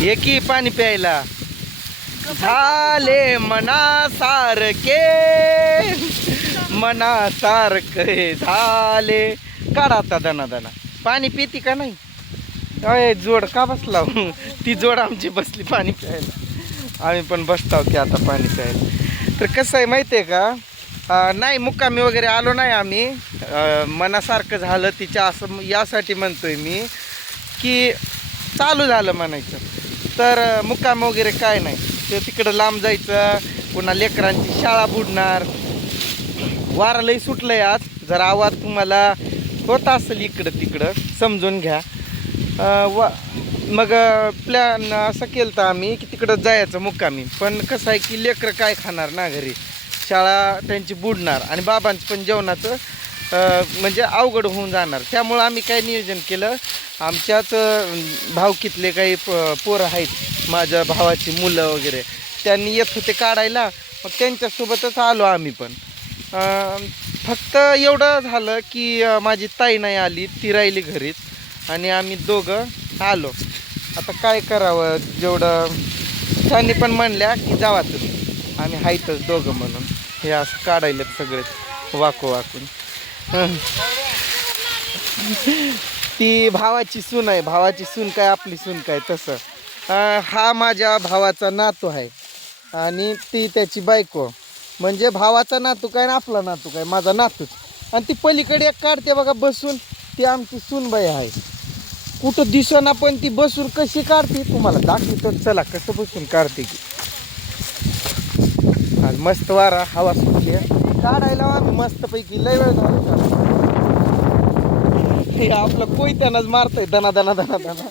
ये की पाणी प्यायला. झाले मनासारखे. मनासारखे झाले. काढा आता दना दना पाणी पिती का नाही? अय जोड का बसला ती जोड आमची बसली पाणी प्यायला. आम्ही पण बसतो की आता पाणी प्यायला. तर कसं आहे माहिती आहे का नाही मुक्कामी वगैरे आलो नाही आम्ही. मनासारखं झालं तिच्या असं यासाठी म्हणतोय मी की चालू झालं म्हणायचं. तर मुक्काम वगैरे काय नाही. ते तिकडं लांब जायचं पुन्हा लेकरांची शाळा बुडणार. वारा लई सुटलंय आज. जर आवाज तुम्हाला होत असेल इकडं तिकडं समजून घ्या. वा मग प्लॅन असं केलं तर आम्ही की तिकडं जायचं मुक्कामी. पण कसं आहे की लेकरं काय खाणार ना घरी? शाळा त्यांची बुडणार आणि बाबांचं पण जेवणाचं म्हणजे अवघड होऊन जाणार. त्यामुळं आम्ही काय नियोजन केलं? आमच्याच अं, भावकीतले काही प पोरं आहेत माझ्या भावाची मुलं वगैरे त्यांनी येत होते काढायला मग त्यांच्यासोबतच आलो आम्ही पण. फक्त एवढं झालं की माझी ताई नाही आली ती राहिली घरीच आणि आम्ही दोघं आलो. आता काय करावं जेवढं त्यांनी पण म्हणल्या की जावा तुम्ही. आम्ही हायतच दोघं म्हणून. हे असं काढायला सगळे वाकू वाकून ती भावाची सून आहे. भावाची सून काय आपली सून काय तसं. हा माझ्या भावाचा नातू आहे. आणि ती त्याची बायको. म्हणजे भावाचा नातू काय ना आपला नातू काय माझा नातूच. आणि ती पलीकडे एक काढते बघा बसून ती आमची सूनबाई आहे. कुठं दिसना पण ती बसून कशी काढते तुम्हाला दाखवतो. चला कसं बसून काढते की मस्त वारा हवा सुटली काढायला आम्ही मस्तपैकी लय वेळ झाला. हे आपलं कोयत्यानंच मारतंय दना दना दना दना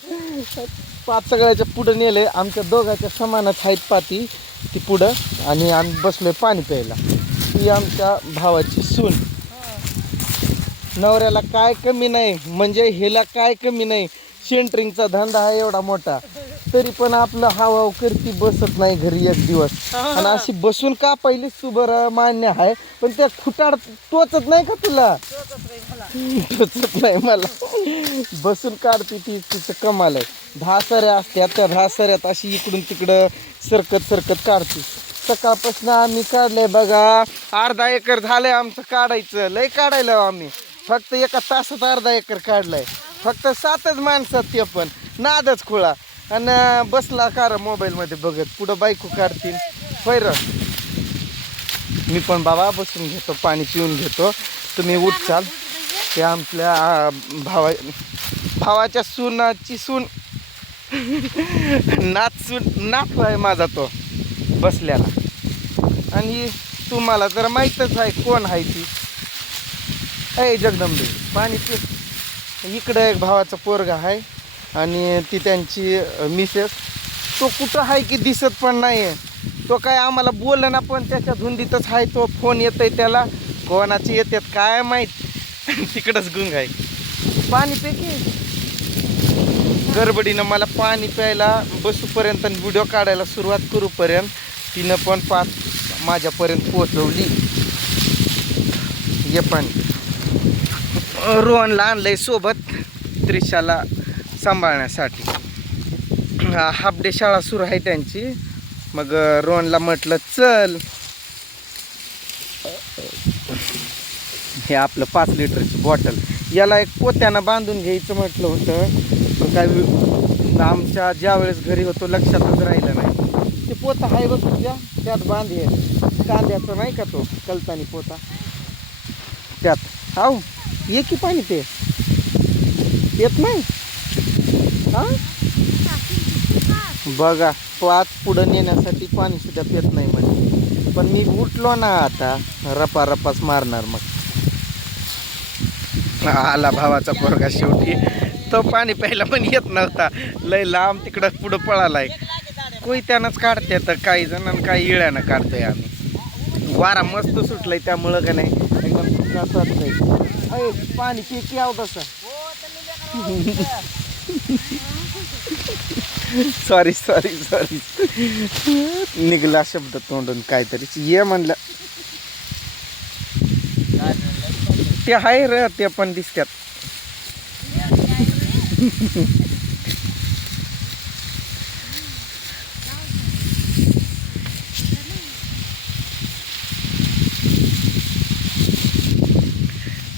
पाच सगळ्याच्या पुढं नेले आमच्या दोघाच्या समानच आहेत पाती ती पुढं. आणि आम्ही बसलोय पाणी प्यायला. ती आमच्या भावाची सून. नवऱ्याला काय कमी नाही म्हणजे हिला काय कमी नाही. सेंटरिंगचा धंदा आहे एवढा मोठा. तरी पण आपलं हावाव करती बसत नाही घरी एक दिवस. आणि अशी बसून का पहिलीच तू बरं मान्य आहे पण त्या खुटाड टोचत नाही का तुला? टोचत नाही मला. बसून काढते ती तिचं कमाल आहे. दहा सऱ्या असत्या त्या दहा सऱ्यात अशी इकडून तिकडं सरकत सरकत काढते. सकाळपासून आम्ही काढलंय बघा अर्धा एकर झालंय आमचं काढायचं. लय काढायला आम्ही. फक्त एका तासात अर्धा एकर काढलाय. फक्त सातच माणसात ते पण. नादच खुळा. आणि बसला कार मोबाईलमध्ये बघत. पुढं बायको काढतील. होय र. मी पण बाबा बसून घेतो पाणी पिऊन घेतो. तुम्ही उठचाल. ते आपल्या भावा भावाच्या सुनाची सून. नाच सून नातू आहे माझा तो बसल्याला. आणि तुम्हाला तर माहीतच आहे कोण आहे ती. अय जगदंबे पाणी पि इकडं एक भावाचा पोरगा आहे. आणि ती त्यांची मिसेस तो कुठं आहे की दिसत पण नाही आहे तो काय आम्हाला बोलला ना पण त्याच्या धुंदीतच आहे तो. फोन येतोय त्याला. कोणाचे येतात काय माहीत. तिकडंच गुंग आहे. पाणी पे की. गडबडीनं मला पाणी प्यायला बसूपर्यंत आणि व्हिडिओ काढायला सुरुवात करूपर्यंत तिनं पण पाच माझ्यापर्यंत पोचवली ये पाणी. रोहनला आणलंय सोबत. त्रिशाला सांभाळण्यासाठी. हाफ डे शाळा सुरू आहे त्यांची. मग रोहनला म्हटलं चल. हे आपलं पाच लिटरची बॉटल. याला एक पोत्यानं बांधून घ्यायचं म्हटलं होतं. पण काय आमच्या ज्या वेळेस घरी होतो लक्षातच राहिलं नाही. ते पोता आहे बघ तुझ्या त्यात बांध आहे कांद्याचं नाही का तो कलतानी पोता? त्यात. हाव ये की पाणी ते. येत नाही? हां? बघा पाच पुढं नेण्यासाठी पाणी सुद्धा पेत नाही म्हणजे पण मी उठलो ना आता रपा रपाच मारणार मग. आला भावाचा पोरगा शेवटी. तो पाणी प्यायला पण येत नव्हता. लय लांब तिकडं पुढं पळालाय. कोयत्यानंच काढते तर काही जणांना काही इळ्यानं काढतोय आम्ही. वारा मस्त सुटलाय त्यामुळं का नाही? एकदम पाणी पी की आहोत सॉरी सॉरी सॉरी निघला शब्द तोंडून काहीतरी. ये म्हणलं. ते आहे र ते पण दिसतात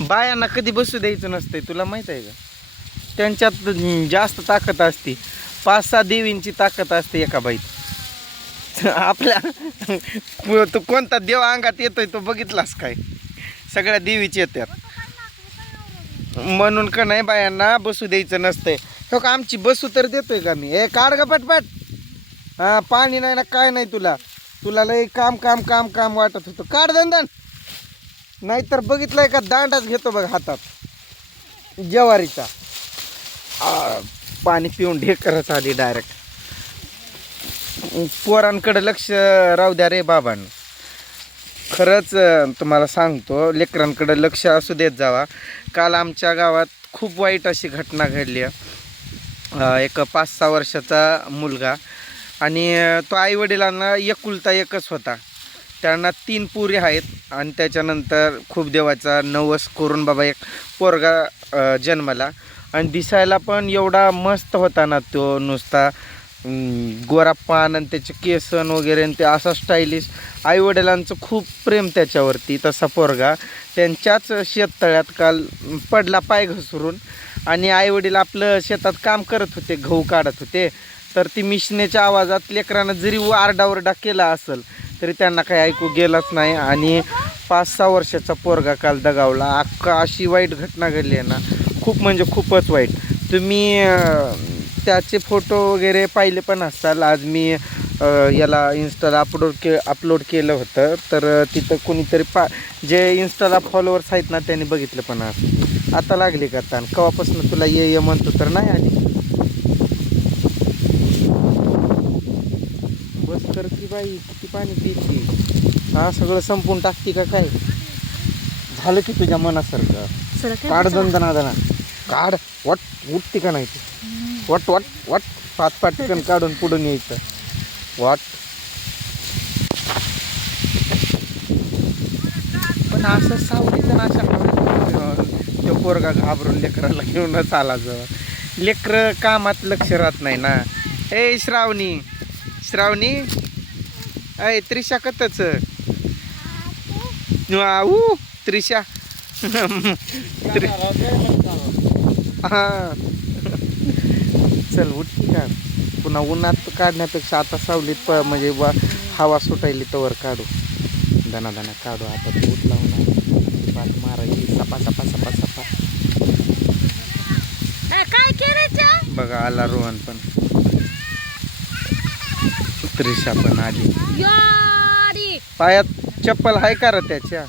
बायांना कधी बसू द्यायचं नसतंय तुला माहीत आहे का? त्यांच्यात जास्त ताकद असते. पाच सहा देवींची ताकद असते एका बाईत. आपल्या तो कोणता देव अंगात येतोय तो बघितलास काय? सगळ्या देवीची येतात म्हणून का नाही बायांना बसू द्यायचं नसतंय. हो का आमची बसू तर देतोय का मी? ए काढ ग पटपट. हा पाणी नाही ना काय नाही तुला. तुला लय काम काम काम काम वाटत होतं. काढ दंदन नाहीतर बघितलंय का दांडाच घेतो बघ हातात. जवारीचा. पाणी पिऊन ढेकरच आली डायरेक्ट पोरांकडे लक्ष राहू द्या रे बाबांनो. खरंच तुम्हाला सांगतो लेकरांकडे लक्ष असू देत जावा. काल आमच्या गावात खूप वाईट अशी घटना घडली. आहे. एक पाच सहा वर्षाचा मुलगा आणि तो आईवडिलांना एकुलता एकच होता. त्यांना तीन पुरी आहेत आणि त्याच्यानंतर खूप देवाचा नवस करून बाबा एक पोरगा जन्माला जन्मला. आणि दिसायला पण एवढा मस्त होता ना तो नुसता. गोरा पान आणि त्याचे केसन वगैरे आणि ते असा स्टायलिश. आईवडिलांचं खूप प्रेम त्याच्यावरती तसा पोरगा. त्यांच्याच शेततळ्यात काल पडला पाय घसरून. आणि आईवडील आपलं शेतात काम करत होते गहू काढत होते. तर ती मिशनेच्या आवाजात लेकरानं जरी आरडाओरडा केला असेल तरी त्यांना काही ऐकू गेलंच नाही. आणि पाच सहा वर्षाचा पोरगा काल दगावला. अख्खा अशी वाईट घटना घडली आहे ना. खूप म्हणजे खूपच वाईट. तुम्ही त्याचे फोटो वगैरे पाहिले पण असताल. आज मी याला इन्स्टाला अपलोड के अपलोड केलं होतं. तर तिथं कोणीतरी पा जे इन्स्टाला फॉलोअर्स आहेत ना त्यांनी बघितलं पण आज. आता लागली का ताण? कवापासून तुला ये ये म्हणतो तर नाही आली? बस कर की बाई किती पाणी पिची हा सगळं संपून टाकते का काय? झालं की तुझ्या मनासारखं. काढ दंदना दना काढ वट उठते का नाही तू? वट वट वट पाच पाटकन काढून पुढून यायचं. वाट. पण असं सावलीचं ना अशा तो पोरगा घाबरून लेकराला घेऊनच आला जवळ लेकर कामात लक्ष राहत नाही ना. ए श्रावणी. श्रावणी. अय त्रिशा कतच आऊ त्रिशा. त्रि हा. चल उठती का पुन्हा उन्हात काढण्यापेक्षा आता सावलीत प म्हणजे वा हवा सुटायली तवर काढू. दना दना काढू. आता तू उठला उन्हात पाठ मारायची. सपा सपा सपा सपा. काय केलं बघा आला रोहन पण. त्रिशा पण आली. पायात चप्पल आहे का रे त्याच्या?